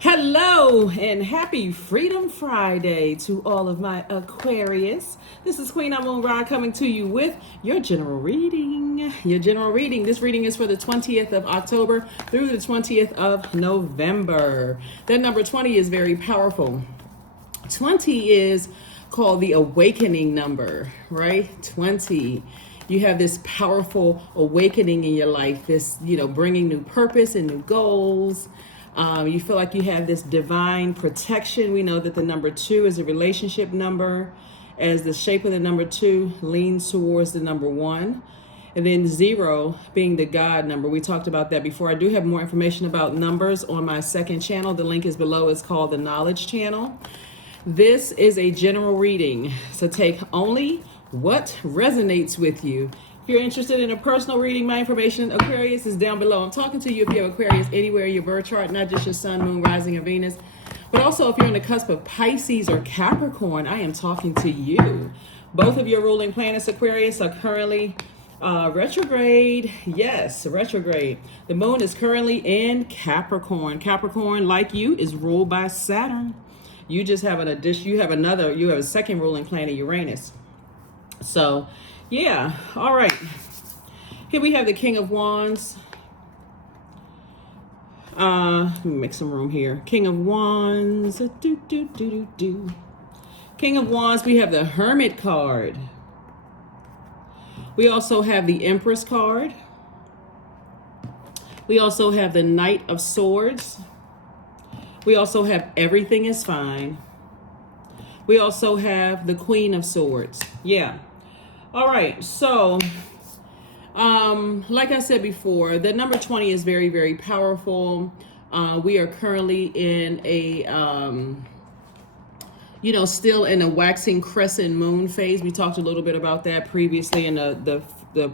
Hello and happy Freedom Friday to all of my Aquarius. This is Queen Amun Ra coming to you with your general reading. This reading is for the 20th of October through the 20th of November. That number 20 is very powerful. 20 is called the awakening number, right? 20. You have this powerful awakening in your life, this, bringing new purpose and new goals. You feel like you have this divine protection. We know that the number 2 is a relationship number, as the shape of the number 2 leans towards the number 1. And then 0 being the God number. We talked about that before. I do have more information about numbers on my second channel. The link is below. It's called the Knowledge Channel. This is a general reading, so take only what resonates with you. If you're interested in a personal reading, my information, Aquarius, is down below. I'm talking to you if you have Aquarius anywhere in your birth chart, not just your sun, moon, rising, and Venus, but also if you're on the cusp of Pisces or Capricorn, I am talking to you. Both of your ruling planets, Aquarius, are currently retrograde. Yes, retrograde. The moon is currently in Capricorn. Capricorn, like you, is ruled by Saturn. You just have an addition. You have a second ruling planet, Uranus. So, yeah. All right. Here we have the King of Wands. Let me make some room here. King of Wands. King of Wands. We have the Hermit card. We also have the Empress card. We also have the Knight of Swords. We also have Everything is Fine. We also have the Queen of Swords. Yeah. All right. So, like I said before, the number 20 is very, very powerful. We are currently in a, still in a waxing crescent moon phase. We talked a little bit about that previously in the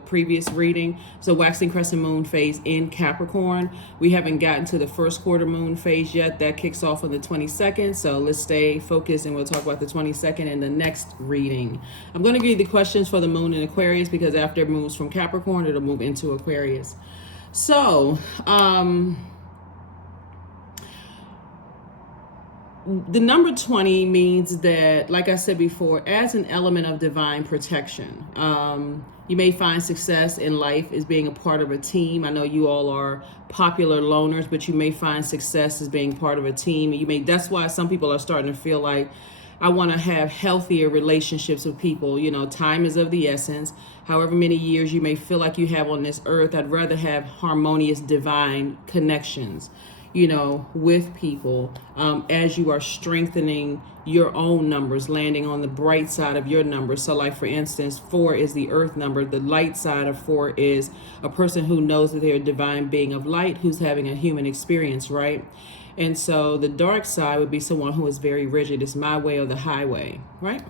previous reading. So waxing crescent moon phase in Capricorn. We haven't gotten to the first quarter moon phase yet. That kicks off on the 22nd. So let's stay focused and we'll talk about the 22nd in the next reading. I'm going to give you the questions for the moon in Aquarius because after it moves from Capricorn, it'll move into Aquarius. So, the number 20 means that, like I said before, as an element of divine protection, you may find success in life as being a part of a team. I know you all are popular loners, but you may find success as being part of a team. That's why some people are starting to feel like, I want to have healthier relationships with people. Time is of the essence. However many years you may feel like you have on this earth, I'd rather have harmonious divine connections, with people, as you are strengthening your own numbers, landing on the bright side of your numbers. So like, for instance, 4 is the earth number. The light side of 4 is a person who knows that they're a divine being of light, who's having a human experience, right? And so the dark side would be someone who is very rigid. It's my way or the highway, right?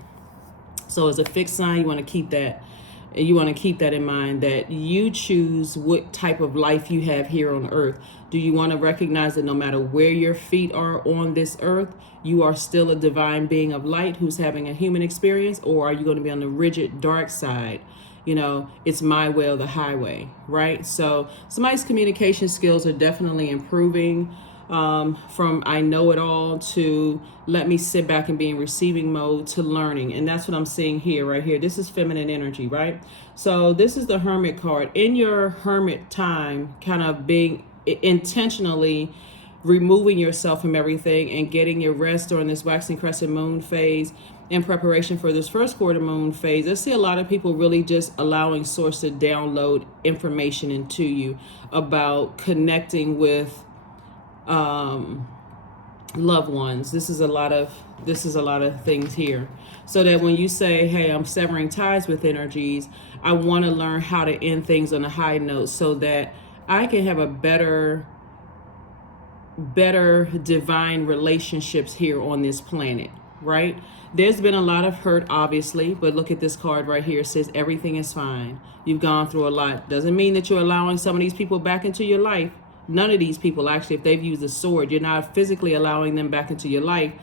So as a fixed sign, you want to keep that. You want to keep that in mind, that you choose what type of life you have here on earth. Do you want to recognize that no matter where your feet are on this earth, you are still a divine being of light who's having a human experience? Or are you going to be on the rigid dark side? It's my way or the highway, right? So somebody's communication skills are definitely improving. From I know it all to let me sit back and be in receiving mode to learning. And that's what I'm seeing here, right here. This is feminine energy, right? So this is the Hermit card. In your hermit time, kind of being intentionally removing yourself from everything and getting your rest during this waxing crescent moon phase in preparation for this first quarter moon phase. I see a lot of people really just allowing source to download information into you about connecting with loved ones. This is a lot of things here, so that when you say, hey, I'm severing ties with energies, I want to learn how to end things on a high note so that I can have a better divine relationships here on this planet, right? There's been a lot of hurt, obviously, but look at this card right here. It says everything is fine. You've gone through a lot. Doesn't mean that you're allowing some of these people back into your life. None of these people, actually, if they've used a sword, you're not physically allowing them back into your life,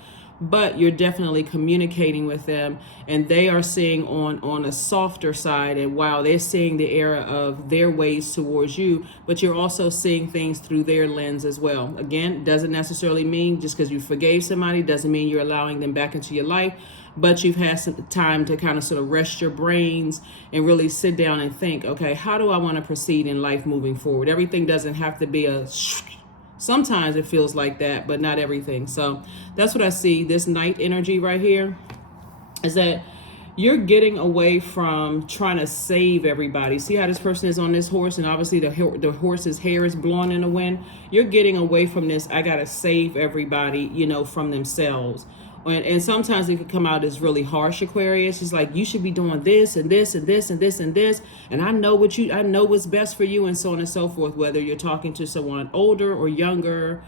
but you're definitely communicating with them, and they are seeing on a softer side, and while they're seeing the era of their ways towards you, but you're also seeing things through their lens as well. Again, doesn't necessarily mean just because you forgave somebody doesn't mean you're allowing them back into your life, but you've had some time to kind of sort of rest your brains and really sit down and think, okay, how do I want to proceed in life moving forward? Everything doesn't have to be a sometimes it feels like that, but not everything. So that's what I see. This Knight energy right here is that you're getting away from trying to save everybody. See how this person is on this horse, and obviously the horse's hair is blowing in the wind. You're getting away from this, I gotta save everybody, you know, from themselves. And sometimes it could come out as really harsh, Aquarius. It's like, you should be doing this and this and this and this and this, and I know what's best for you, and so on and so forth, whether you're talking to someone older or younger.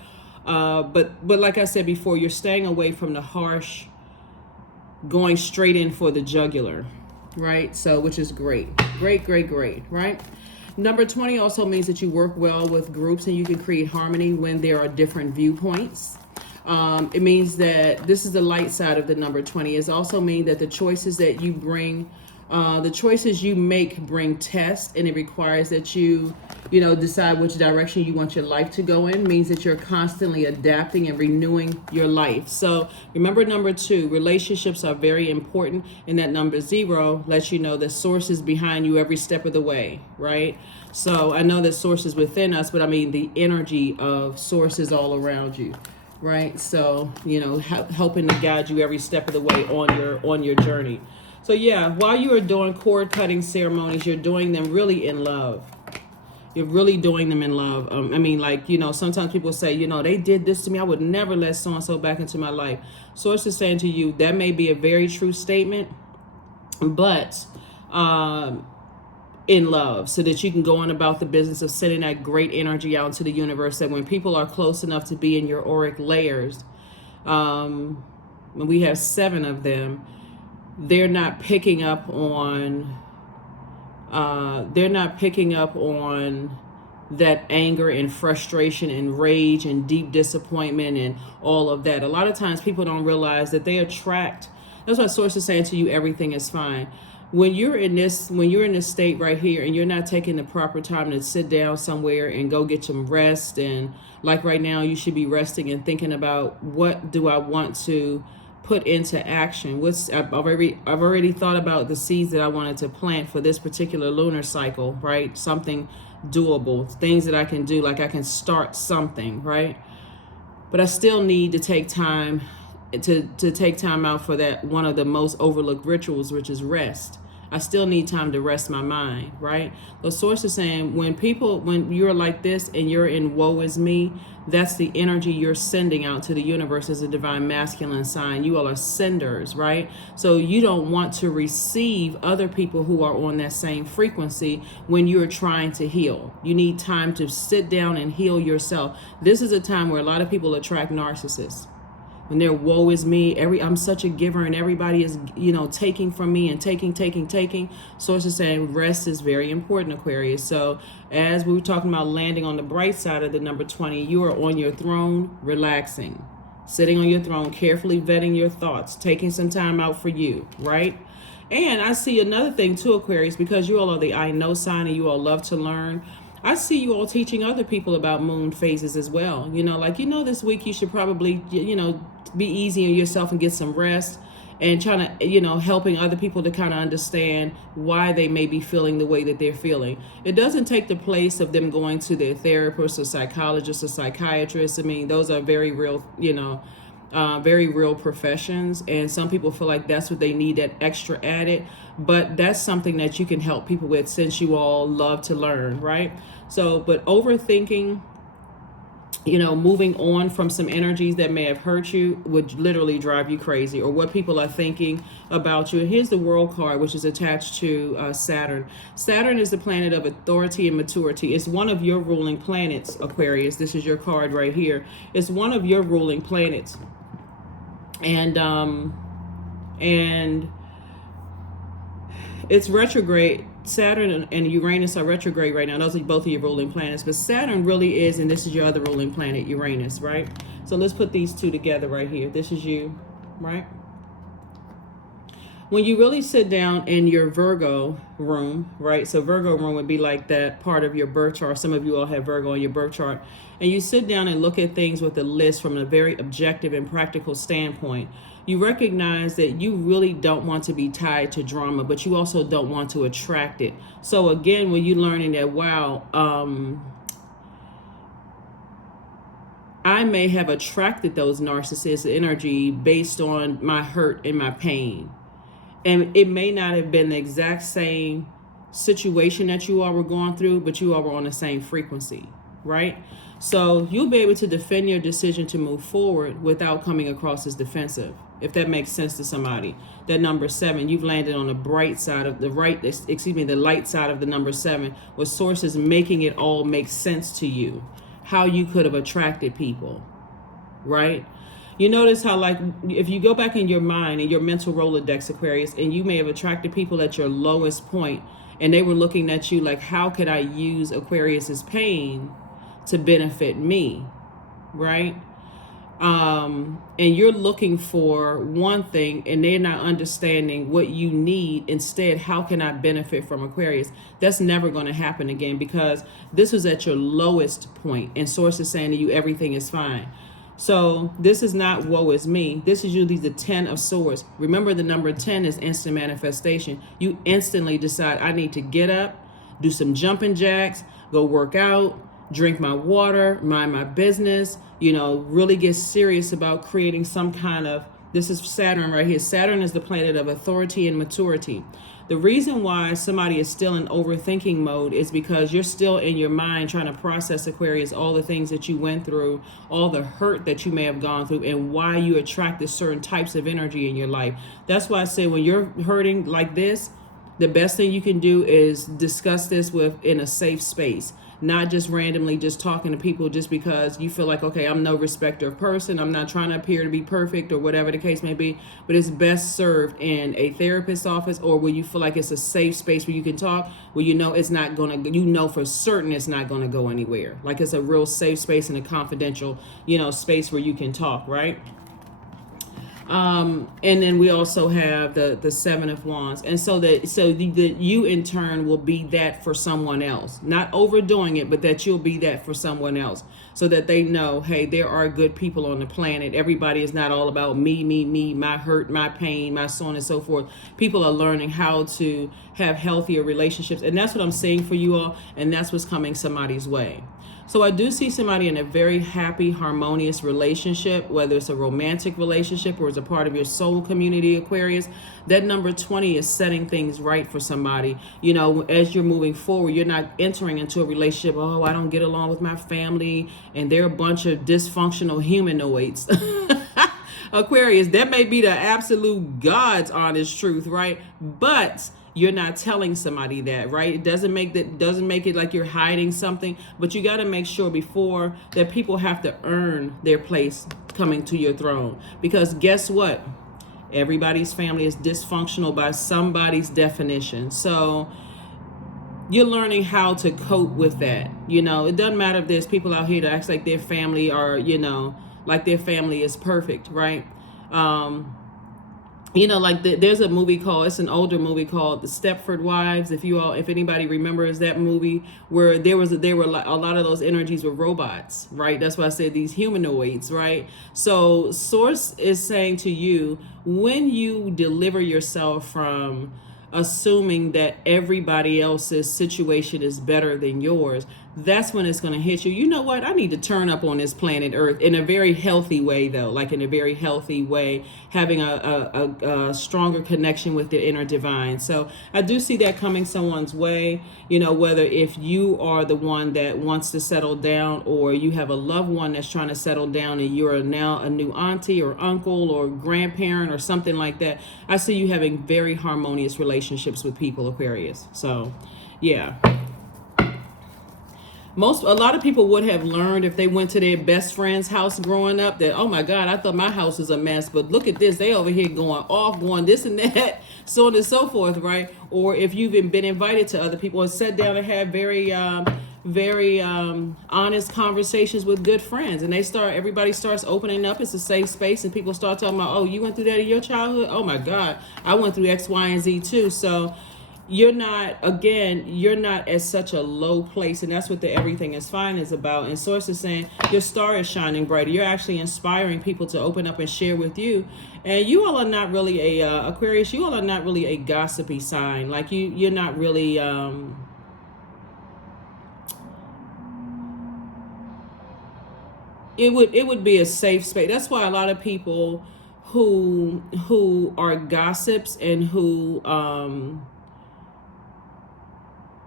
But like I said before, you're staying away from the harsh, going straight in for the jugular, right? So, which is great, right? Number 20 also means that you work well with groups and you can create harmony when there are different viewpoints. It means that this is the light side of the number 20. It also means that the choices that you bring, the choices you make bring tests, and it requires that you decide which direction you want your life to go in. It means that you're constantly adapting and renewing your life. So remember, number 2, relationships are very important, and that number 0 lets you know the source is behind you every step of the way, right? So I know that source is within us, but I mean the energy of source is all around you. Right, so helping to guide you every step of the way on your journey. So yeah, while you are doing cord cutting ceremonies, you're doing them really in love. You're really doing them in love. I mean, like, sometimes people say, they did this to me, I would never let so and so back into my life. Source is saying to you that may be a very true statement, but in love, so that you can go on about the business of sending that great energy out into the universe, that when people are close enough to be in your auric layers, when we have 7 of them, they're not picking up on that anger and frustration and rage and deep disappointment and all of that. A lot of times people don't realize that they attract. That's why Source is saying to you, everything is fine. When you're in this state right here, and you're not taking the proper time to sit down somewhere and go get some rest, and like right now, you should be resting and thinking about, what do I want to put into action? I've already thought about the seeds that I wanted to plant for this particular lunar cycle, right? Something doable, things that I can do, like I can start something, right? But I still need to take time to take time out for that, one of the most overlooked rituals, which is rest. I still need time to rest my mind, right? The Source is saying, when you're like this and you're in woe is me, that's the energy you're sending out to the universe as a divine masculine sign. You all are senders, right? So you don't want to receive other people who are on that same frequency when you're trying to heal. You need time to sit down and heal yourself. This is a time where a lot of people attract narcissists. When they're woe is me, I'm such a giver and everybody is, taking from me and taking. Source is saying rest is very important, Aquarius. So as we were talking about landing on the bright side of the number 20, you are on your throne, relaxing, sitting on your throne, carefully vetting your thoughts, taking some time out for you, right? And I see another thing too, Aquarius, because you all are the I know sign and you all love to learn. I see you all teaching other people about moon phases as well. This week you should probably, be easy on yourself and get some rest, and trying to, helping other people to kind of understand why they may be feeling the way that they're feeling. It doesn't take the place of them going to their therapist or psychologist or psychiatrist. I mean, those are very real, very real professions, and some people feel like that's what they need, that extra added, but that's something that you can help people with, since you all love to learn, right? So, but overthinking, moving on from some energies that may have hurt you would literally drive you crazy, or what people are thinking about you. And here's the World card, which is attached to Saturn. Saturn is the planet of authority and maturity. It's one of your ruling planets, Aquarius. This is your card right here. It's one of your ruling planets. And it's retrograde. Saturn and Uranus are retrograde right now. Those are both of your ruling planets. But Saturn really is, and this is your other ruling planet, Uranus, right? So let's put these two together right here. This is you. right? When you really sit down in your Virgo room, right? So Virgo room would be like that part of your birth chart. Some of you all have Virgo in your birth chart. And you sit down and look at things with a list from a very objective and practical standpoint. You recognize that you really don't want to be tied to drama, but you also don't want to attract it. So again, when you're learning that, wow, I may have attracted those narcissist energy based on my hurt and my pain. And it may not have been the exact same situation that you all were going through, but you all were on the same frequency, right? So you'll be able to defend your decision to move forward without coming across as defensive, if that makes sense to somebody. That number 7, you've landed on the bright side of the the light side of the number 7, with sources making it all make sense to you, how you could have attracted people, right? You notice how, like, if you go back in your mind, in your mental Rolodex, Aquarius, and you may have attracted people at your lowest point, and they were looking at you like, how could I use Aquarius's pain to benefit me, right? And you're looking for one thing, and they're not understanding what you need. Instead, how can I benefit from Aquarius? That's never going to happen again, because this was at your lowest point, and Source is saying to you, everything is fine. So this is not woe is me. This is usually the 10 of swords. Remember, the number 10 is instant manifestation. You instantly decide, I need to get up, do some jumping jacks, go work out, drink my water, mind my business, really get serious about creating some kind of, this is Saturn right here. Saturn is the planet of authority and maturity. The reason why somebody is still in overthinking mode is because you're still in your mind trying to process, Aquarius, all the things that you went through, all the hurt that you may have gone through, and why you attracted certain types of energy in your life. That's why I say, when you're hurting like this, the best thing you can do is discuss this in a safe space. Not just randomly just talking to people just because you feel like, okay, I'm no respecter of person, I'm not trying to appear to be perfect, or whatever the case may be. But it's best served in a therapist's office, or where you feel like it's a safe space where you can talk, where it's not gonna, for certain it's not gonna go anywhere. Like, it's a real safe space and a confidential, space where you can talk, right? And then we also have the 7 of Wands, and so you in turn will be that for someone else, not overdoing it, but that you'll be that for someone else, so that they know, hey, there are good people on the planet. Everybody is not all about me, my hurt, my pain, my so on and so forth. People are learning how to have healthier relationships, and that's what I'm saying for you all, and that's what's coming somebody's way. So I do see somebody in a very happy, harmonious relationship, whether it's a romantic relationship or it's a part of your soul community, Aquarius. That number 20 is setting things right for somebody. As you're moving forward, you're not entering into a relationship, oh, I don't get along with my family, and they're a bunch of dysfunctional humanoids. Aquarius, that may be the absolute God's honest truth, right? But you're not telling somebody that, right? It doesn't make it like you're hiding something, but you got to make sure before that people have to earn their place coming to your throne. Because guess what? Everybody's family is dysfunctional by somebody's definition. So you're learning how to cope with that. It doesn't matter if there's people out here that act like their family are, like their family is perfect, right? There's a movie it's an older movie called The Stepford Wives. If anybody remembers that movie, where there were a lot of those energies were robots, right? That's why I said these humanoids, right? So Source is saying to you, when you deliver yourself from assuming that everybody else's situation is better than yours, that's when it's going to hit you. You know what? I need to turn up on this planet Earth in a very healthy way, though, like in a very healthy way, having a stronger connection with the inner divine. So I do see that coming someone's way, whether if you are the one that wants to settle down, or you have a loved one that's trying to settle down and you're now a new auntie or uncle or grandparent or something like that. I see you having very harmonious relationships with people, Aquarius. So, yeah. A lot of people would have learned if they went to their best friend's house growing up that, oh my God, I thought my house was a mess, but look at this, they over here going off, going this and that, so on and so forth, right? Or if you've been invited to other people and sat down and had very very honest conversations with good friends, and everybody starts opening up. It's a safe space, and people start talking about, oh, you went through that in your childhood? Oh my God, I went through X, Y, and Z too. So you're not at such a low place, and that's what the Everything is Fine is about. And Source is saying your star is shining brighter. You're actually inspiring people to open up and share with you. And you all are not really a Aquarius, you all are not really a gossipy sign. Like you're not really it would be a safe space. That's why a lot of people who are gossips and who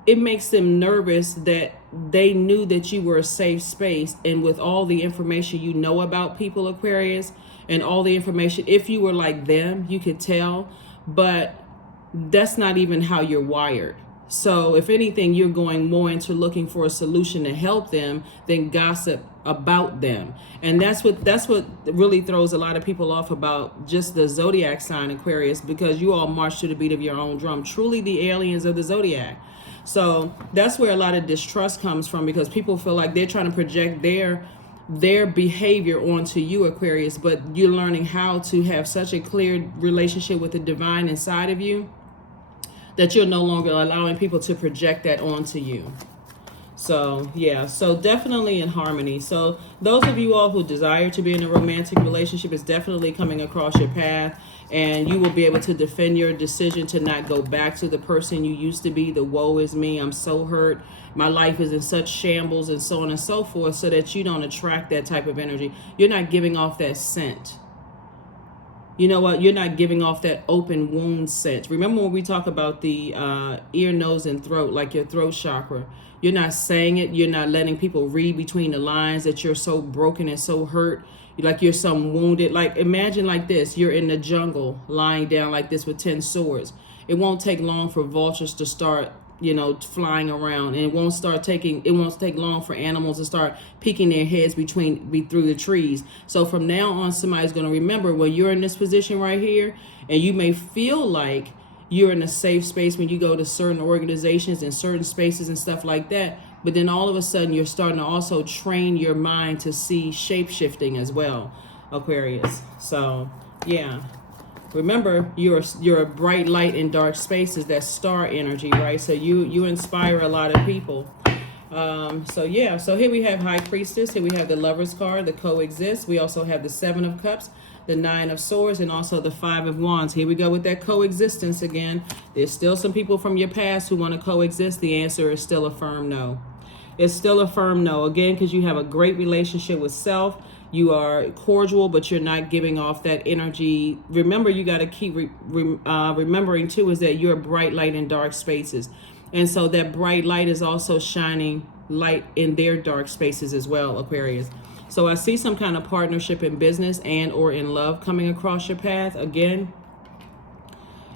it makes them nervous that they knew that you were a safe space, and with all the information you know about people, Aquarius, and all the information, if you were like them, you could tell, but that's not even how you're wired. So if anything, you're going more into looking for a solution to help them than gossip about them. And that's what really throws a lot of people off about just the zodiac sign Aquarius, because you all march to the beat of your own drum, truly the aliens of the zodiac. So that's where a lot of distrust comes from, because people feel like they're trying to project their behavior onto you, Aquarius, but you're learning how to have such a clear relationship with the divine inside of you that you're no longer allowing people to project that onto you. So yeah, so definitely in harmony. So those of you all who desire to be in a romantic relationship, is definitely coming across your path, and you will be able to defend your decision to not go back to the person you used to be. The woe is me, I'm so hurt, my life is in such shambles, and so on and so forth, so that you don't attract that type of energy. You're not giving off that scent. You know what? You're not giving off that open wound scent. Remember when we talk about the ear, nose, and throat, like your throat chakra? You're not saying it. You're not letting people read between the lines that you're so broken and so hurt. Like you're so wounded. Like imagine like this. You're in the jungle lying down like this with 10 swords. It won't take long for vultures to start flying around, and it won't take long for animals to start peeking their heads through the trees. So from now on, somebody's going to remember when you're in this position right here, and you may feel like you're in a safe space when you go to certain organizations and certain spaces and stuff like that, but then all of a sudden you're starting to also train your mind to see shape-shifting as well, Aquarius. So yeah, remember, you're a bright light in dark spaces. That's star energy, right? So you inspire a lot of people. So yeah, so here we have High Priestess. Here we have the Lover's card, the Coexist. We also have the 7 of Cups, the 9 of Swords, and also the 5 of Wands. Here we go with that coexistence again. There's still some people from your past who want to coexist. The answer is still a firm no. It's still a firm no. Again, because you have a great relationship with self. You are cordial, but you're not giving off that energy. Remember, you got to keep remembering too, is that you're a bright light in dark spaces. And so that bright light is also shining light in their dark spaces as well, Aquarius. So I see some kind of partnership in business and or in love coming across your path. Again,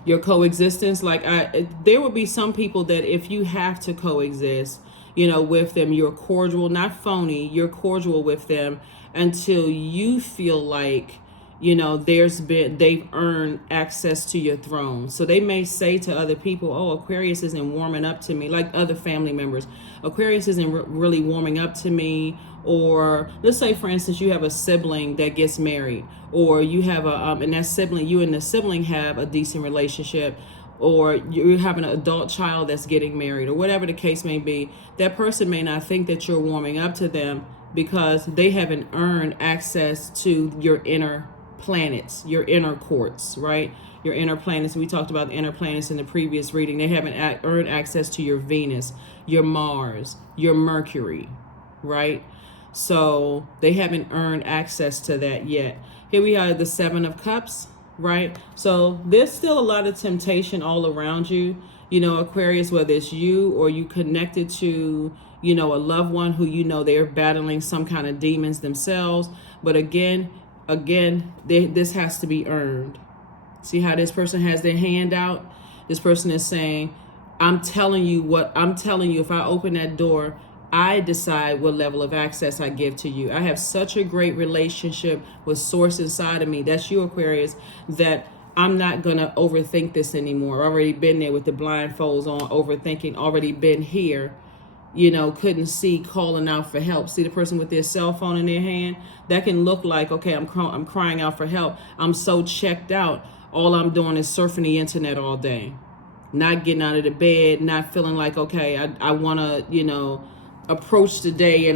your coexistence, there will be some people that if you have to coexist, with them, you're cordial, not phony, you're cordial with them until you feel like, they've earned access to your throne. So they may say to other people, oh, Aquarius isn't warming up to me, like other family members. Aquarius isn't really warming up to me. Or let's say, for instance, you have a sibling that gets married, or you have and that sibling, you and the sibling have a decent relationship, or you have an adult child that's getting married, or whatever the case may be. That person may not think that you're warming up to them because they haven't earned access to your inner planets, your inner courts, right? Your inner planets. We talked about the inner planets in the previous reading. They haven't earned access to your Venus, your Mars, your Mercury, right? So they haven't earned access to that yet. Here we have the 7 of Cups, right? So there's still a lot of temptation all around you, Aquarius, whether it's you or you connected to, a loved one who, they're battling some kind of demons themselves. But again, this has to be earned. See how this person has their hand out? This person is saying, I'm telling you, if I open that door, I decide what level of access I give to you. I have such a great relationship with Source inside of me. That's you, Aquarius, that I'm not going to overthink this anymore. I've already been there with the blindfolds on, overthinking, already been here. couldn't see, calling out for help. See the person with their cell phone in their hand? That can look like, okay, I'm crying out for help. I'm so checked out. All I'm doing is surfing the internet all day. Not getting out of the bed, not feeling like, okay, I want to, approach the day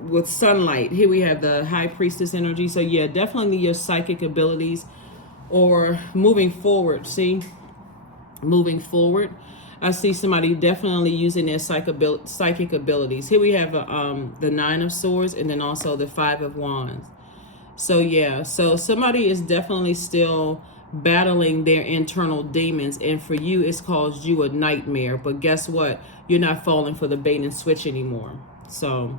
with sunlight. Here we have the High Priestess energy. So yeah, definitely your psychic abilities or moving forward. See, moving forward. I see somebody definitely using their psychic abilities. Here we have the Nine of Swords and then also the Five of Wands. So yeah, so somebody is definitely still battling their internal demons, and for you it's caused you a nightmare. But guess what? You're not falling for the bait and switch anymore. So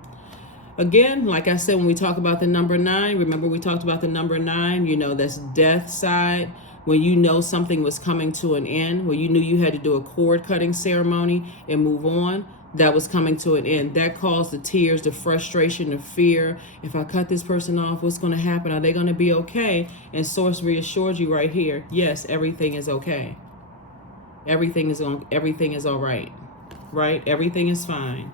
again, like I said, when we talk about the number 9, remember we talked about the number 9, that's death side. When you know something was coming to an end, when you knew you had to do a cord cutting ceremony and move on, that was coming to an end. That caused the tears, the frustration, the fear. If I cut this person off, what's going to happen? Are they going to be okay? And Source reassured you right here, yes, everything is okay. Everything is all right. Right? Everything is fine.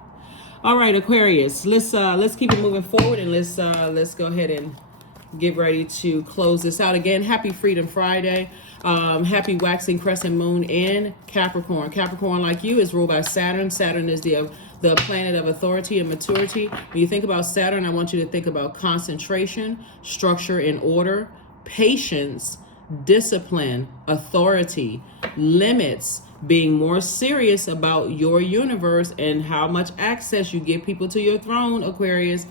All right, Aquarius, let's keep it moving forward, and let's go ahead and get ready to close this out. Again, happy Freedom Friday. Happy waxing crescent moon in Capricorn. Capricorn, like you, is ruled by Saturn. Saturn is the planet of authority and maturity. When you think about Saturn, I want you to think about concentration, structure and order, patience, discipline, authority, limits, being more serious about your universe and how much access you give people to your throne, Aquarius.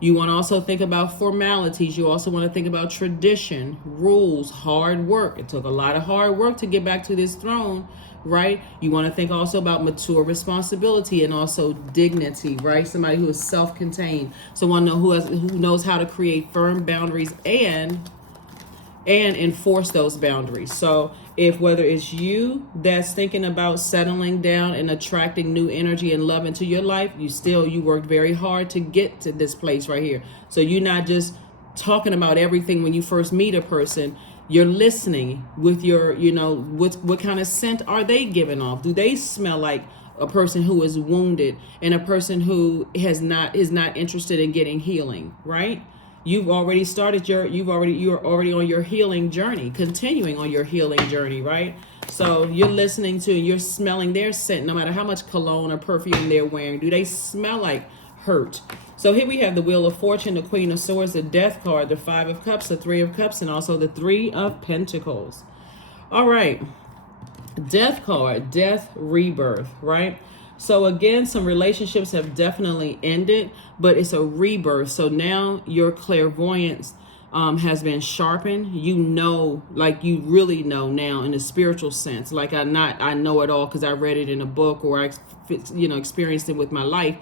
You want to also think about formalities. You also want to think about tradition, rules, hard work. It took a lot of hard work to get back to this throne, right? You want to think also about mature responsibility and also dignity, right? Somebody who is self-contained. Someone who knows how to create firm boundaries and enforce those boundaries. So if whether it's you that's thinking about settling down and attracting new energy and love into your life, you worked very hard to get to this place right here. So you're not just talking about everything when you first meet a person. You're listening with your, what kind of scent are they giving off? Do they smell like a person who is wounded and a person who is not interested in getting healing, right? You're already on your healing journey, continuing on your healing journey, right? So you're listening to, you're smelling their scent, no matter how much cologne or perfume they're wearing. Do they smell like hurt? So here we have the Wheel of Fortune, the Queen of Swords, the Death card, the Five of Cups, the Three of Cups, and also the Three of Pentacles. All right. Death card, death, rebirth, right? So again, some relationships have definitely ended, but it's a rebirth. So now your clairvoyance has been sharpened. You really know now in a spiritual sense. Like I know it all because I read it in a book or I experienced it with my life.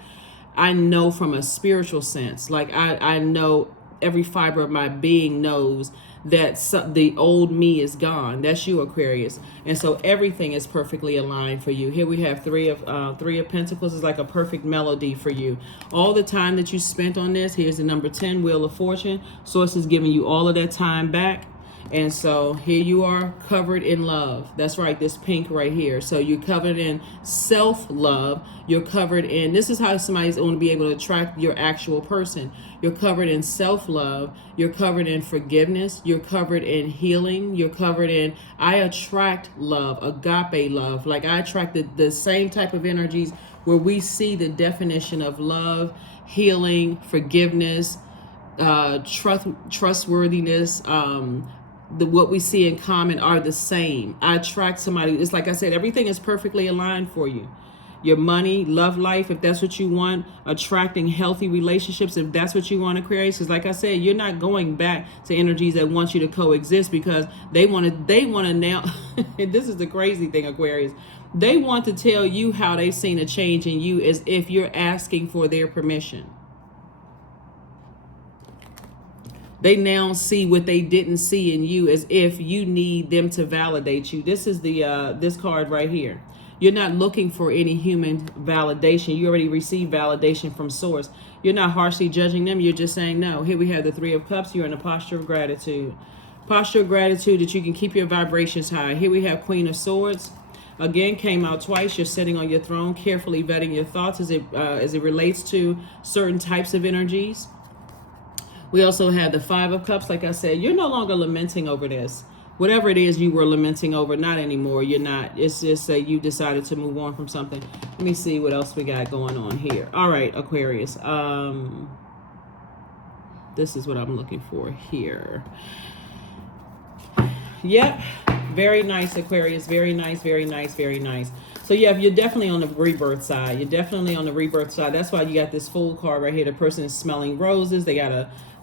I know from a spiritual sense. Like I know every fiber of my being knows that the old me is gone. That's you, Aquarius. And so everything is perfectly aligned for you. Here we have Three of Pentacles is like a perfect melody for you. All the time that you spent on this, here's the number 10, Wheel of Fortune. Source is giving you all of that time back. And so here you are covered in love. That's right, this pink right here. So you're covered in self-love. You're covered in, this is how somebody's going to be able to attract your actual person. You're covered in self-love. You're covered in forgiveness. You're covered in healing. You're covered in, I attract love, agape love. Like I attract the same type of energies where we see the definition of love, healing, forgiveness, trustworthiness, what we see in common are the same. I attract somebody. It's like I said, everything is perfectly aligned for you. Your money, love life, if that's what you want, attracting healthy relationships, if that's what you want to create. Because like I said, you're not going back to energies that want you to coexist because they want to now, and this is the crazy thing, Aquarius, they want to tell you how they've seen a change in you as if you're asking for their permission. They now see what they didn't see in you as if you need them to validate you. This is this card right here. You're not looking for any human validation. You already received validation from source. You're not harshly judging them. You're just saying no. Here we have the Three of Cups. You're in a posture of gratitude. Posture of gratitude that you can keep your vibrations high. Here we have Queen of Swords. again, came out twice. You're sitting on your throne, carefully vetting your thoughts as it relates to certain types of energies. We also have the Five of Cups. Like I said, you're no longer lamenting over this. Whatever it is you were lamenting over, not anymore. You're not. It's just you decided to move on from something. Let me see what else we got going on here. All right, Aquarius. This is what I'm looking for here. Yep. Very nice, Aquarius. Very nice, very nice, very nice. So yeah, you're definitely on the rebirth side. You're definitely on the rebirth side. That's why you got this Fool card right here. The person is smelling roses. They got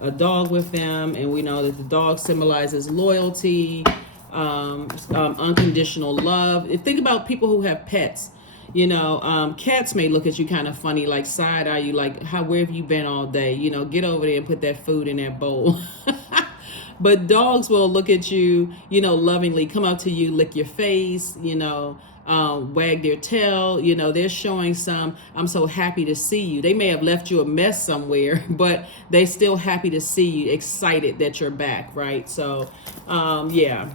a dog with them. And we know that the dog symbolizes loyalty, unconditional love. Think about people who have pets. You know, cats may look at you kind of funny, like side eye you, like, where have you been all day? You know, get over there and put that food in that bowl. But dogs will look at you, you know, lovingly, come up to you, lick your face, you know, wag their tail. You know, they're showing I'm so happy to see you. They may have left you a mess somewhere, but they're still happy to see you, excited that you're back, right? So, yeah.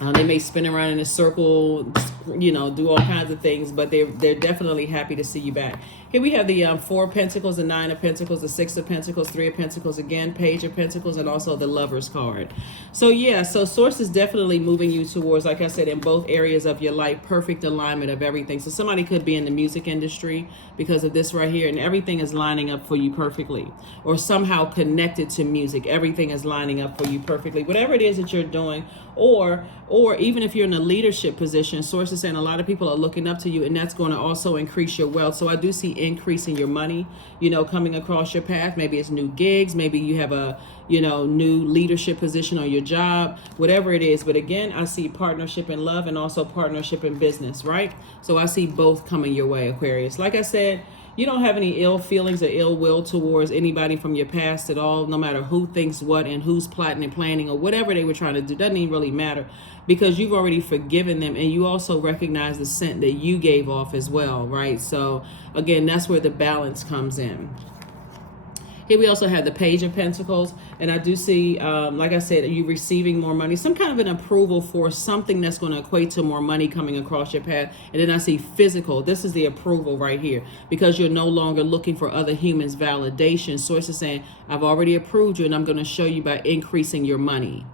They may spin around in a circle, you know, do all kinds of things, but they're definitely happy to see you back. Here we have the Four of Pentacles, the Nine of Pentacles, the Six of Pentacles, Three of Pentacles again, Page of Pentacles, and also the Lover's card. So yeah, so Source is definitely moving you towards, like I said, in both areas of your life, perfect alignment of everything. So somebody could be in the music industry because of this right here, and everything is lining up for you perfectly, or somehow connected to music. Everything is lining up for you perfectly. Whatever it is that you're doing, or even if you're in a leadership position, Source is saying a lot of people are looking up to you, and that's going to also increase your wealth. So I do see increasing your money, you know, coming across your path. Maybe it's new gigs, maybe you have a, you know, new leadership position on your job, whatever it is. But again, I see partnership in love and also partnership in business, right? So I see both coming your way, Aquarius. Like I said, you don't have any ill feelings or ill will towards anybody from your past at all, no matter who thinks what and who's plotting and planning or whatever they were trying to do. Doesn't even really matter, because you've already forgiven them, and you also recognize the scent that you gave off as well, right? So again, that's where the balance comes in. Here we also have the Page of Pentacles, and I do see, like I said, you receiving more money, some kind of an approval for something that's going to equate to more money coming across your path. And then I see physical. This is the approval right here, because you're no longer looking for other humans' validation. Source is saying, I've already approved you, and I'm going to show you by increasing your money.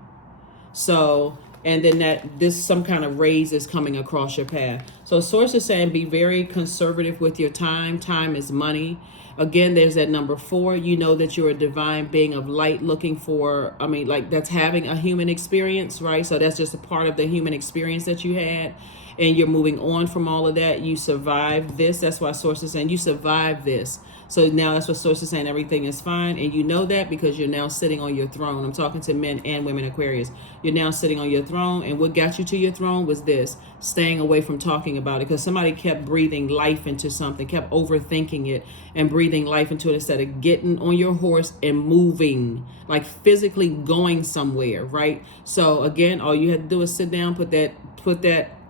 So, and then this some kind of raise is coming across your path. So Source is saying, be very conservative with your time. Time is money. Again, there's that number 4. You know that you're a divine being of light looking for, like that's having a human experience, right? So that's just a part of the human experience that you had. And you're moving on from all of that. You survived this. That's why Source is saying you survived this. So now that's what Source is saying, everything is fine. And you know that because you're now sitting on your throne. I'm talking to men and women, Aquarius. You're now sitting on your throne. And what got you to your throne was this, staying away from talking about it. Because somebody kept breathing life into something, kept overthinking it and breathing life into it instead of getting on your horse and moving, like physically going somewhere, right? So again, all you had to do is sit down, put that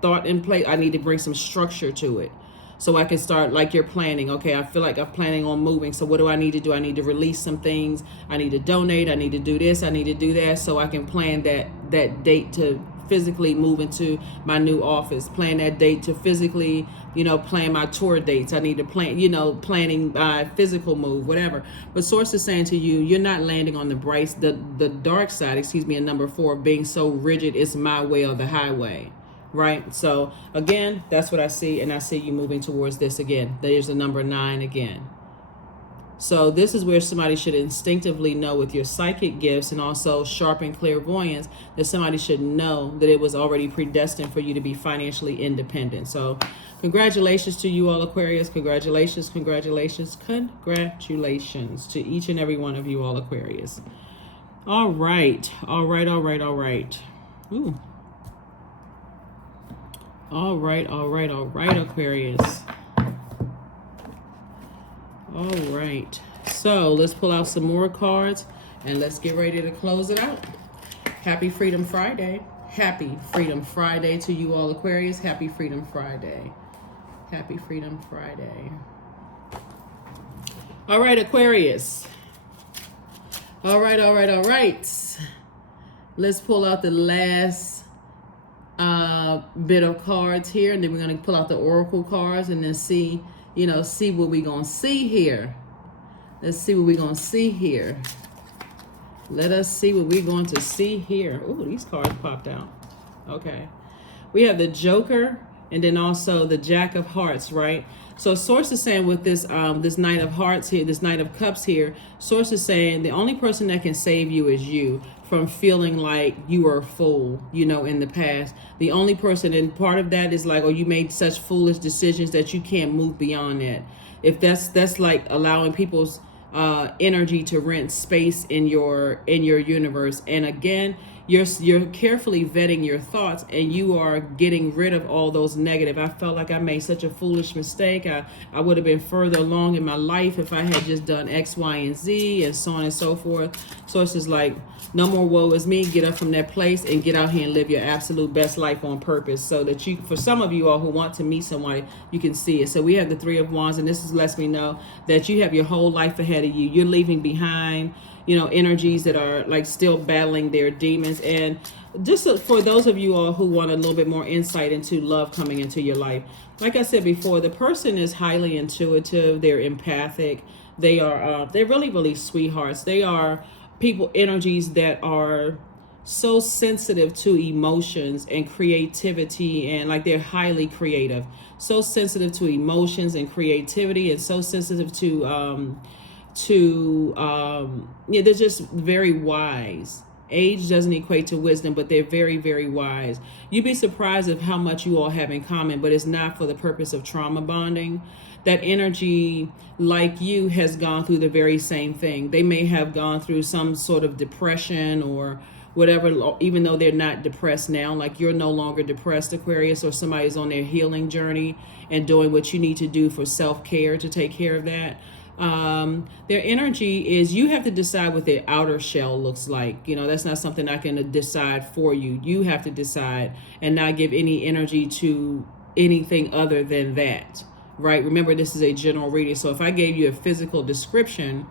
thought in place. I need to bring some structure to it. So I can start like you're planning. Okay, I feel like I'm planning on moving. So what do I need to do? I need to release some things. I need to donate. I need to do this. I need to do that. So I can plan that date to physically move into my new office. Plan that date to physically, plan my tour dates. I need to plan, planning my physical move, whatever. But Source is saying to you, you're not landing on the dark side, in number 4, being so rigid. It's my way or the highway. Right? So again, that's what I see. And I see you moving towards this again. There's the number 9 again. So this is where somebody should instinctively know with your psychic gifts and also sharpened clairvoyance that somebody should know that it was already predestined for you to be financially independent. So congratulations to you all, Aquarius. Congratulations, congratulations, congratulations to each and every one of you all, Aquarius. All right. All right. All right. All right. Ooh. All right, Aquarius. All right. So let's pull out some more cards and let's get ready to close it out. Happy Freedom Friday. Happy Freedom Friday to you all, Aquarius. Happy Freedom Friday. Happy Freedom Friday. All right, Aquarius. All right. Let's pull out the last bit of cards here, and then we're going to pull out the oracle cards and then see, see what we're going to see here. Let's see what we're going to see here. Let us see what we're going to see here. Oh, these cards popped out. Okay. We have the Joker and then also the Jack of Hearts, right? So Source is saying with this this Knight of Hearts here, this Knight of Cups here, Source is saying the only person that can save you is you from feeling like you were a fool, in the past. The only person, and part of that is like, oh, you made such foolish decisions that you can't move beyond that. If that's like allowing people's energy to rent space in your universe. And again, you're carefully vetting your thoughts, and you are getting rid of all those negative. I felt like I made such a foolish mistake. I would have been further along in my life if I had just done X, Y, and Z, and so on and so forth. So it's just like, no more woe is me. Get up from that place and get out here and live your absolute best life on purpose, so that you, for some of you all who want to meet somebody, you can see it. So we have the Three of Wands, and this lets me know that you have your whole life ahead of you. You're leaving behind, energies that are like still battling their demons. And just for those of you all who want a little bit more insight into love coming into your life, like I said before, the person is highly intuitive. They're empathic. They're really, really sweethearts. They are people, energies that are so sensitive to emotions and creativity, and like they're highly creative, so sensitive to emotions and creativity, and so sensitive to they're just very wise. Age doesn't equate to wisdom, but they're very, very wise. You'd be surprised of how much you all have in common, but it's not for the purpose of trauma bonding. That energy, like you, has gone through the very same thing. They may have gone through some sort of depression or whatever, even though they're not depressed now. Like, you're no longer depressed, Aquarius, or somebody's on their healing journey and doing what you need to do for self-care to take care of that. Their energy is, you have to decide what their outer shell looks like. That's not something I can decide for you. You have to decide and not give any energy to anything other than that, right? Remember, this is a general reading. So if I gave you a physical description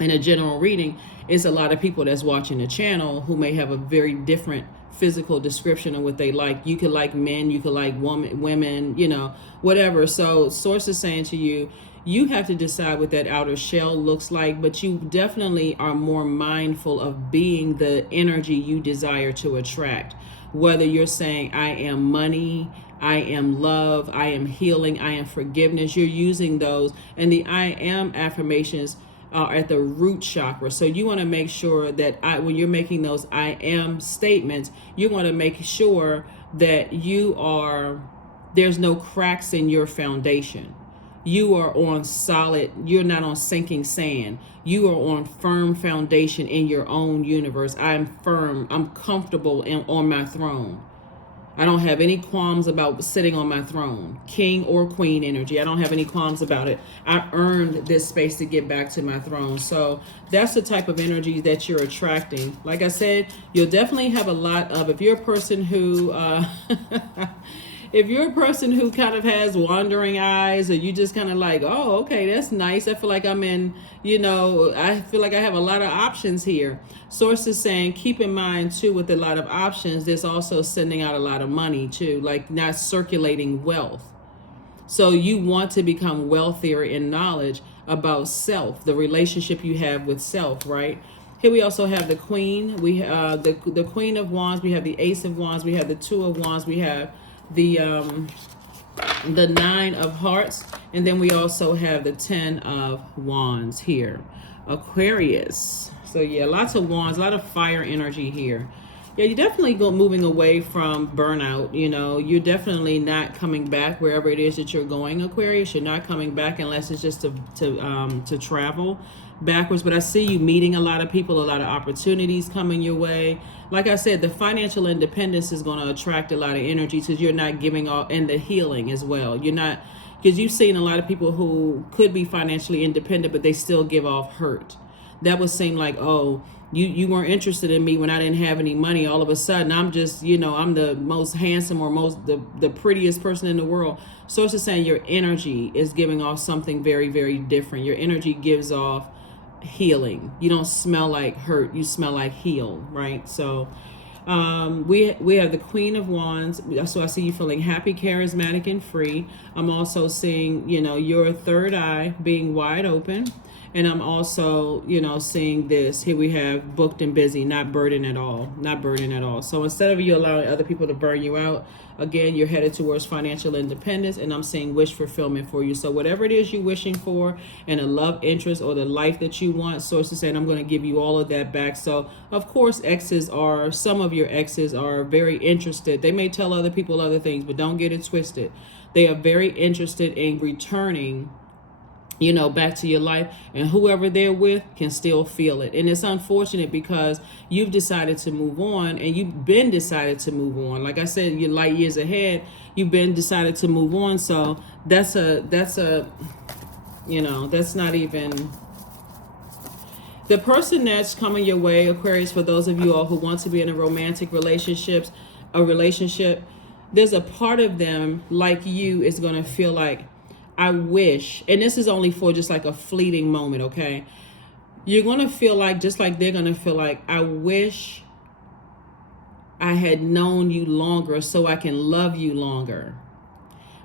in a general reading, it's a lot of people that's watching the channel who may have a very different physical description of what they like. You could like men, you could like women, whatever. So Source is saying to you, you have to decide what that outer shell looks like, but you definitely are more mindful of being the energy you desire to attract. Whether you're saying, I am money, I am love, I am healing, I am forgiveness, you're using those. And the I am affirmations are at the root chakra. So you want to make sure that when you're making those I am statements, you want to make sure that there's no cracks in your foundation. You are on solid, you're not on sinking sand. You are on firm foundation in your own universe. I'm firm, I'm comfortable on my throne. I don't have any qualms about sitting on my throne. King or queen energy, I don't have any qualms about it. I earned this space to get back to my throne. So that's the type of energy that you're attracting. Like I said, you'll definitely have a lot of, if you're a person who if you're a person who kind of has wandering eyes, or you just kind of like, oh, okay, that's nice. I feel like I'm in, I feel like I have a lot of options here. Source is saying, keep in mind too, with a lot of options, there's also sending out a lot of money too, like not circulating wealth. So you want to become wealthier in knowledge about self, the relationship you have with self, right? Here we also have the Queen. We have the Queen of Wands. We have the Ace of Wands. We have the Two of Wands. We have the Nine of Hearts, and then we also have the 10 of Wands here. Aquarius. So yeah, lots of wands, a lot of fire energy here. Yeah, you're definitely moving away from burnout. You're definitely not coming back wherever it is that you're going, Aquarius. You're not coming back unless it's just to travel backwards. But I see you meeting a lot of people, a lot of opportunities coming your way. Like I said, the financial independence is going to attract a lot of energy, because you're not giving all, and the healing as well. You're not, because you've seen a lot of people who could be financially independent, but they still give off hurt. That would seem like, oh, you weren't interested in me when I didn't have any money. All of a sudden, I'm just, I'm the most handsome or the prettiest person in the world. So it's just saying your energy is giving off something very, very different. Your energy gives off healing. You don't smell like hurt. You smell like heal, right? So We have the Queen of Wands. So I see you feeling happy, charismatic, and free. I'm also seeing, your third eye being wide open. And I'm also, seeing this. Here we have booked and busy, not burdened at all. Not burdened at all. So instead of you allowing other people to burn you out, again, you're headed towards financial independence. And I'm seeing wish fulfillment for you. So whatever it is you're wishing for, and a love interest or the life that you want, Source is saying, I'm going to give you all of that back. So, of course, some of your exes are very interested. They may tell other people other things, but don't get it twisted. They are very interested in returning back to your life, and whoever they're with can still feel it. And it's unfortunate because you've decided to move on, and you've been decided to move on. Like I said, you're light years ahead. You've been decided to move on. So that's not even the person that's coming your way, Aquarius, for those of you all who want to be in a relationship, there's a part of them like you is going to feel like, I wish, and this is only for just like a fleeting moment, okay? You're going to feel like, just like they're going to feel like, I wish I had known you longer so I can love you longer.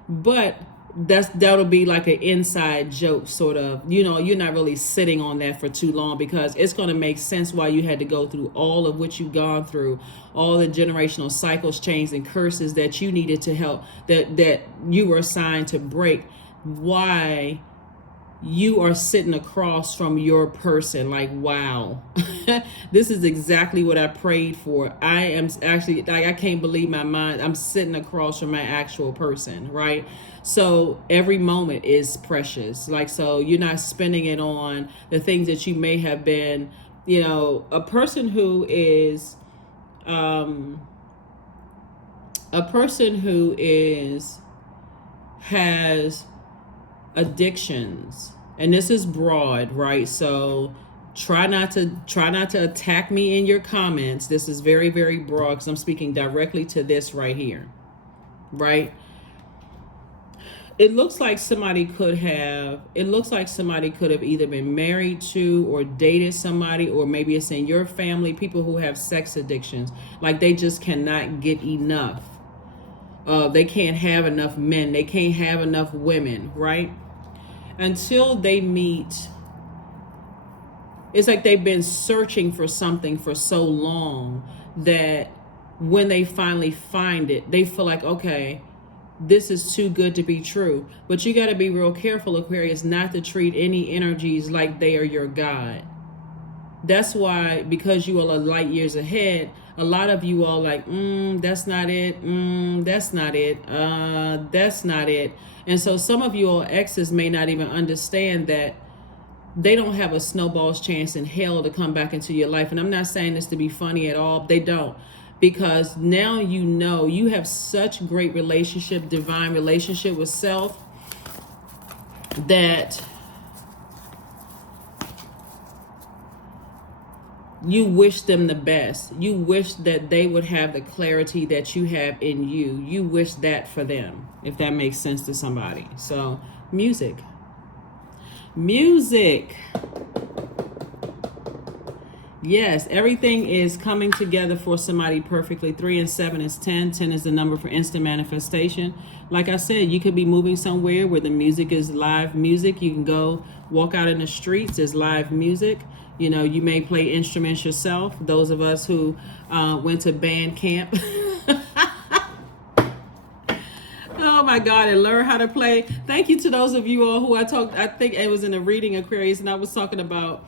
But that'll be like an inside joke, sort of. You're not really sitting on that for too long, because it's going to make sense why you had to go through all of what you've gone through, all the generational cycles, chains, and curses that you needed to help, that you were assigned to break. Why you are sitting across from your person, like, wow, this is exactly what I prayed for. I am actually, like, I can't believe my mind. I'm sitting across from my actual person, right? So every moment is precious. Like, so you're not spending it on the things that you may have been, a person who has addictions, and this is broad, right? So try not to attack me in your comments. This is very, very broad, because I'm speaking directly to this right here, right? It looks like somebody could have either been married to or dated somebody, or maybe it's in your family, people who have sex addictions, like they just cannot get enough. They can't have enough men. They can't have enough women, right? Until they meet. It's like they've been searching for something for so long that when they finally find it, they feel like, okay, this is too good to be true. But you got to be real careful, Aquarius, not to treat any energies like they are your God. That's why, because you all are light years ahead, a lot of you all like, that's not it. That's not it. That's not it. And so some of you all exes may not even understand that they don't have a snowball's chance in hell to come back into your life. And I'm not saying this to be funny at all. They don't. Because now you have such great relationship, divine relationship with self, that you wish them the best. You wish that they would have the clarity that you have in you. You wish that for them, if that makes sense to somebody. So, music. Yes, everything is coming together for somebody perfectly. 3 and 7 is 10. 10 is the number for instant manifestation. Like I said, you could be moving somewhere where the music is live music. You can go walk out in the streets. There's live music. You may play instruments yourself. Those of us who went to band camp. Oh my God, and learn how to play. Thank you to those of you all who I think it was in a reading, Aquarius, and I was talking about,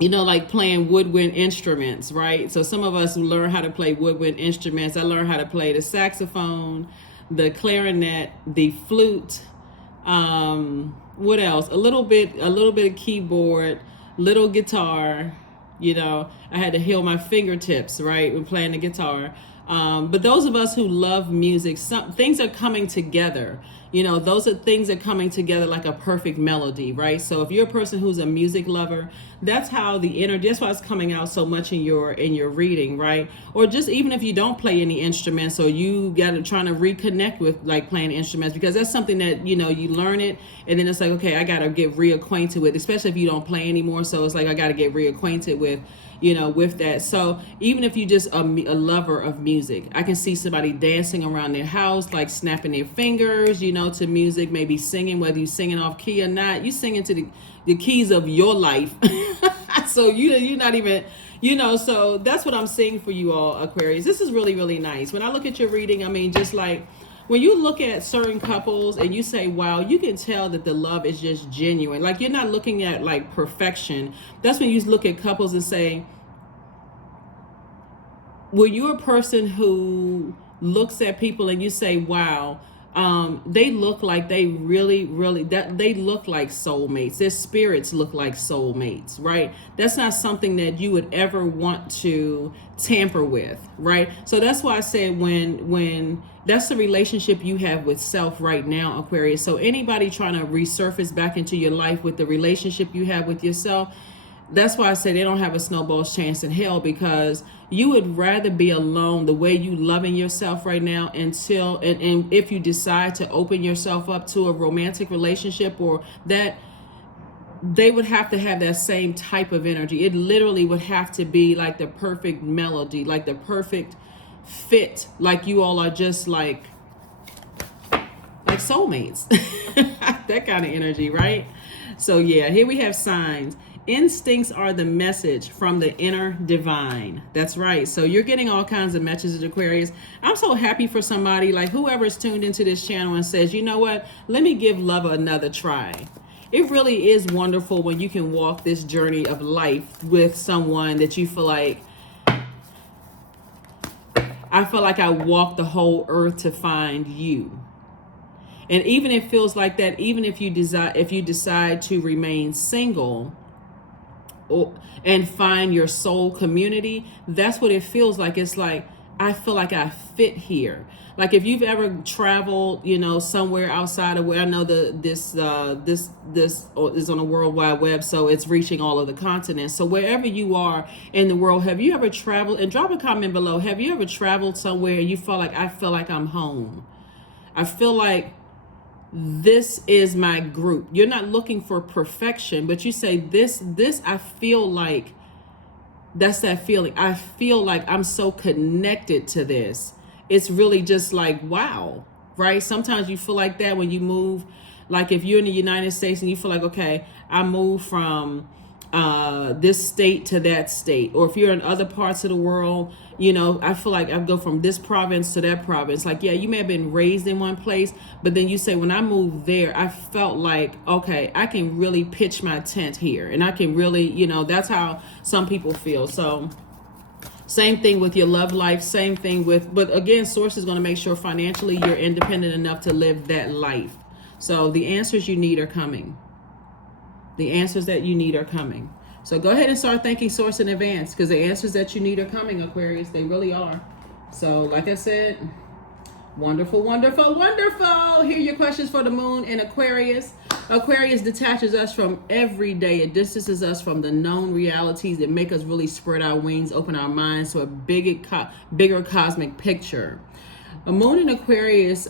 like playing woodwind instruments, right? So some of us learn how to play woodwind instruments. I learned how to play the saxophone, the clarinet, the flute, what else? A little bit of keyboard, little guitar. I had to heal my fingertips, right, when playing the guitar. But those of us who love music, some things are coming together. Those are things that are coming together like a perfect melody, right? So if you're a person who's a music lover, that's how that's why it's coming out so much in your reading, right? Or just even if you don't play any instruments, or you trying to reconnect with like playing instruments, because that's something that you learn it, and then it's like, okay, I gotta get reacquainted with, especially if you don't play anymore. So it's like I gotta get reacquainted with that. So even if you just a lover of music, I can see somebody dancing around their house, like snapping their fingers, to music, maybe singing, whether you're singing off key or not, you singing to the keys of your life. So you're not even, so that's what I'm seeing for you all, Aquarius. This is really, really nice. When I look at your reading, I mean, just like when you look at certain couples and you say, wow, you can tell that the love is just genuine. Like you're not looking at like perfection. That's when you look at couples and say, were you a person who looks at people and you say, wow, they look like they really, really, they look like soulmates. Their spirits look like soulmates, right? That's not something that you would ever want to tamper with, right? So that's why I said when that's the relationship you have with self right now, Aquarius. So anybody trying to resurface back into your life with the relationship you have with yourself, that's why I say they don't have a snowball's chance in hell, because you would rather be alone the way you loving yourself right now until and if you decide to open yourself up to a romantic relationship, or that they would have to have that same type of energy. It literally would have to be like the perfect melody, like the perfect fit, like you all are just like soulmates. That kind of energy, right? So yeah, here we have signs. Instincts are the message from the inner divine. That's right. So you're getting all kinds of messages, Aquarius. I'm so happy for somebody like whoever's tuned into this channel and says, you know what, let me give love another try. It really is wonderful when you can walk this journey of life with someone that you feel like, I feel like I walked the whole earth to find you. And even if it feels like that, even if you decide to remain single, and find your soul community, that's what it feels like. It's like, I feel like I fit here. Like if you've ever traveled, somewhere outside of where, I know this is on the World Wide Web, so it's reaching all of the continents. So wherever you are in the world, have you ever traveled? And drop a comment below. Have you ever traveled somewhere and you feel like, I feel like I'm home? I feel like this is my group. You're not looking for perfection, but you say this, I feel like that's that feeling. I feel like I'm so connected to this. It's really just like, wow, right? Sometimes you feel like that when you move, like if you're in the United States and you feel like, okay, I moved from this state to that state. Or if you're in other parts of the world, I feel like I go from this province to that province. Like, yeah, you may have been raised in one place, but then you say, when I moved there, I felt like, okay, I can really pitch my tent here. And I can really, that's how some people feel. So same thing with your love life, same thing but again, Source is going to make sure financially you're independent enough to live that life. So the answers you need are coming. The answers that you need are coming. So go ahead and start thanking Source in advance, because the answers that you need are coming, Aquarius. They really are. So like I said, wonderful, wonderful, wonderful. Here are your questions for the moon in Aquarius. Aquarius detaches us from every day. It distances us from the known realities that make us really spread our wings, open our minds to a bigger cosmic picture. A moon in Aquarius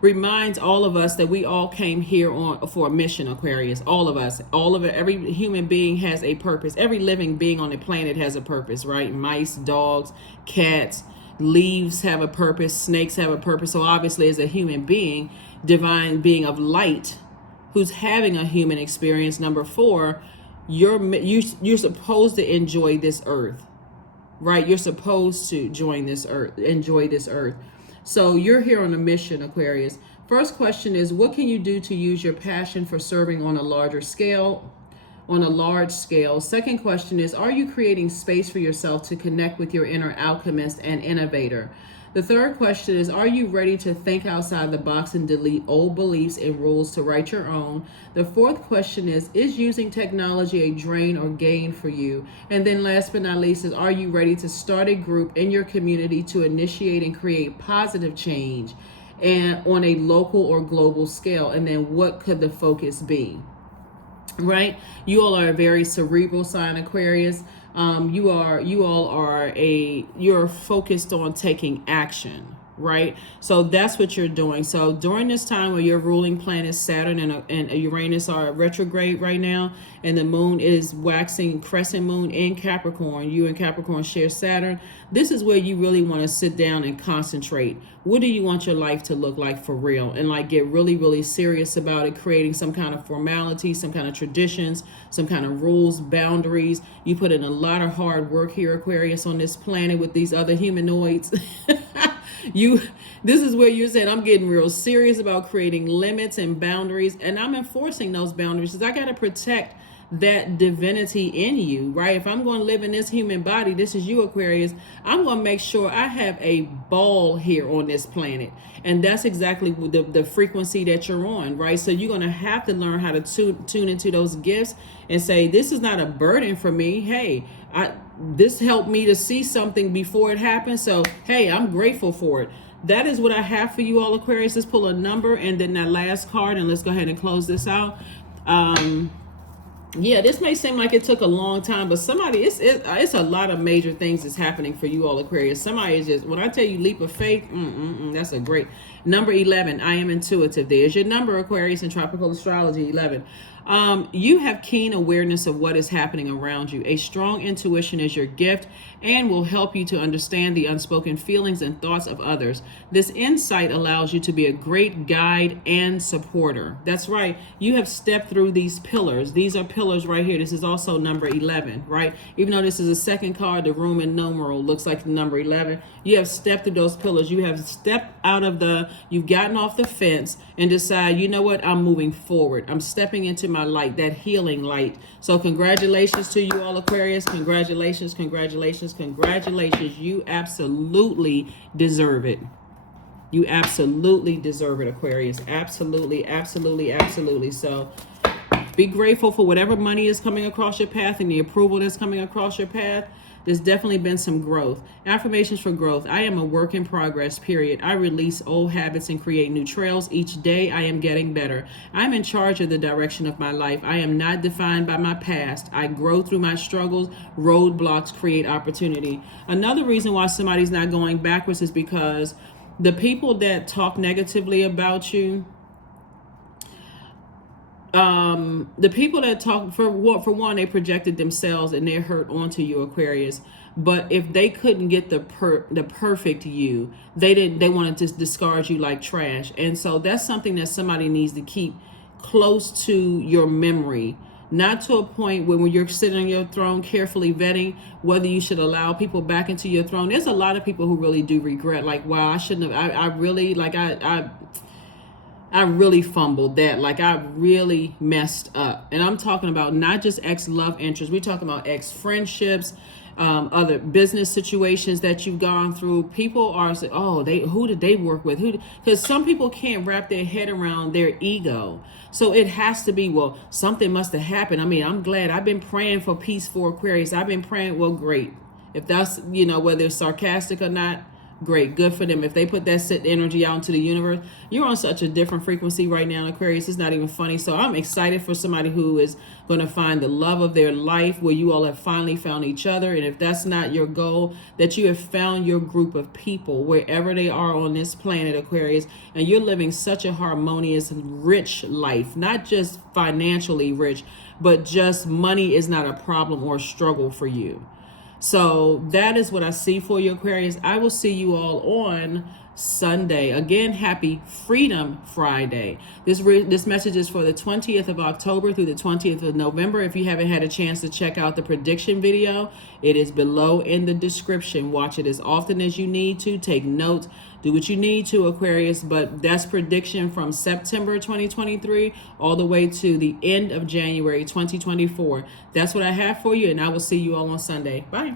reminds all of us that we all came here for a mission, Aquarius. All of us, every human being has a purpose. Every living being on the planet has a purpose, right? Mice, dogs, cats, leaves have a purpose, snakes have a purpose. So obviously, as a human being, divine being of light, who's having a human experience, number 4, you're supposed to enjoy this earth, right? You're supposed to enjoy this earth. So you're here on a mission, Aquarius. First question is, what can you do to use your passion for serving on a large scale? Second question is, are you creating space for yourself to connect with your inner alchemist and innovator? The third question is, are you ready to think outside the box and delete old beliefs and rules to write your own? The fourth question is using technology a drain or gain for you? And then last but not least is, are you ready to start a group in your community to initiate and create positive change and on a local or global scale? And then what could the focus be? Right? You all are a very cerebral sign, Aquarius. You're focused on taking action, right? So that's what you're doing. So during this time where your ruling planet Saturn and Uranus are retrograde right now, and the moon is waxing crescent moon in Capricorn, you and Capricorn share Saturn. This is where you really want to sit down and concentrate. What do you want your life to look like for real? And like get really, really serious about it, creating some kind of formality, some kind of traditions, some kind of rules, boundaries. You put in a lot of hard work here, Aquarius, on this planet with these other humanoids. This is where you're saying, I'm getting real serious about creating limits and boundaries, and I'm enforcing those boundaries because I got to protect that divinity in you, right? If I'm going to live in this human body, this is you, Aquarius, I'm going to make sure I have a ball here on this planet. And that's exactly the frequency that you're on, right? So you're going to have to learn how to tune into those gifts and say, this is not a burden for me. Hey, this helped me to see something before it happened. So, hey, I'm grateful for it. That is what I have for you all, Aquarius. Let's pull a number and then that last card, and let's go ahead and close this out. Yeah, this may seem like it took a long time, but it's a lot of major things that's happening for you all, Aquarius. Somebody is just, when I tell you leap of faith, that's a great number. 11. I am intuitive. There's your number, Aquarius, in tropical astrology. 11. You have keen awareness of what is happening around you. A strong intuition is your gift and will help you to understand the unspoken feelings and thoughts of others. This insight allows you to be a great guide and supporter. That's right. You have stepped through these pillars. These are pillars right here. This is also number 11, right? Even though this is a second card, the Roman numeral looks like the number 11. You have stepped through those pillars. You have stepped you've gotten off the fence and decide, you know what? I'm moving forward. I'm stepping into my light, that healing light. So congratulations to you all, Aquarius. Congratulations, congratulations, congratulations. You absolutely deserve it. You absolutely deserve it, Aquarius. Absolutely, absolutely, absolutely. So be grateful for whatever money is coming across your path and the approval that's coming across your path. There's definitely been some growth. Affirmations for growth. I am a work in progress, period. I release old habits and create new trails. Each day I am getting better. I'm in charge of the direction of my life. I am not defined by my past. I grow through my struggles. Roadblocks create opportunity. Another reason why somebody's not going backwards is because the people that talk negatively about you, the people that talk, for one, they projected themselves and their hurt onto you, Aquarius. But if they couldn't get the perfect you, they wanted to discard you like trash. And so that's something that somebody needs to keep close to your memory. Not to a point where when you're sitting on your throne carefully vetting whether you should allow people back into your throne. There's a lot of people who really do regret, like, wow, I shouldn't have, I really fumbled that. Like, I really messed up. And I'm talking about not just ex-love interests. We're talking about ex-friendships, other business situations that you've gone through. People are saying, oh, who did they work with? Because some people can't wrap their head around their ego. So it has to be, well, something must have happened. I mean, I'm glad. I've been praying for peace for Aquarius. I've been praying, well, great. If that's, whether it's sarcastic or not, great, good for them. If they put that energy out into the universe, you're on such a different frequency right now, Aquarius. It's not even funny. So I'm excited for somebody who is going to find the love of their life, where you all have finally found each other. And if that's not your goal, that you have found your group of people wherever they are on this planet, Aquarius, and you're living such a harmonious, rich life, not just financially rich, but just money is not a problem or a struggle for you. So that is what I see for you, Aquarius. I will see you all on Sunday. Again, happy Freedom Friday. This message is for the 20th of October through the 20th of November. If you haven't had a chance to check out the prediction video, it is below in the description. Watch it as often as you need to. Take notes. Do what you need to, Aquarius. But that's prediction from September 2023 all the way to the end of January 2024. That's what I have for you, and I will see you all on Sunday. Bye.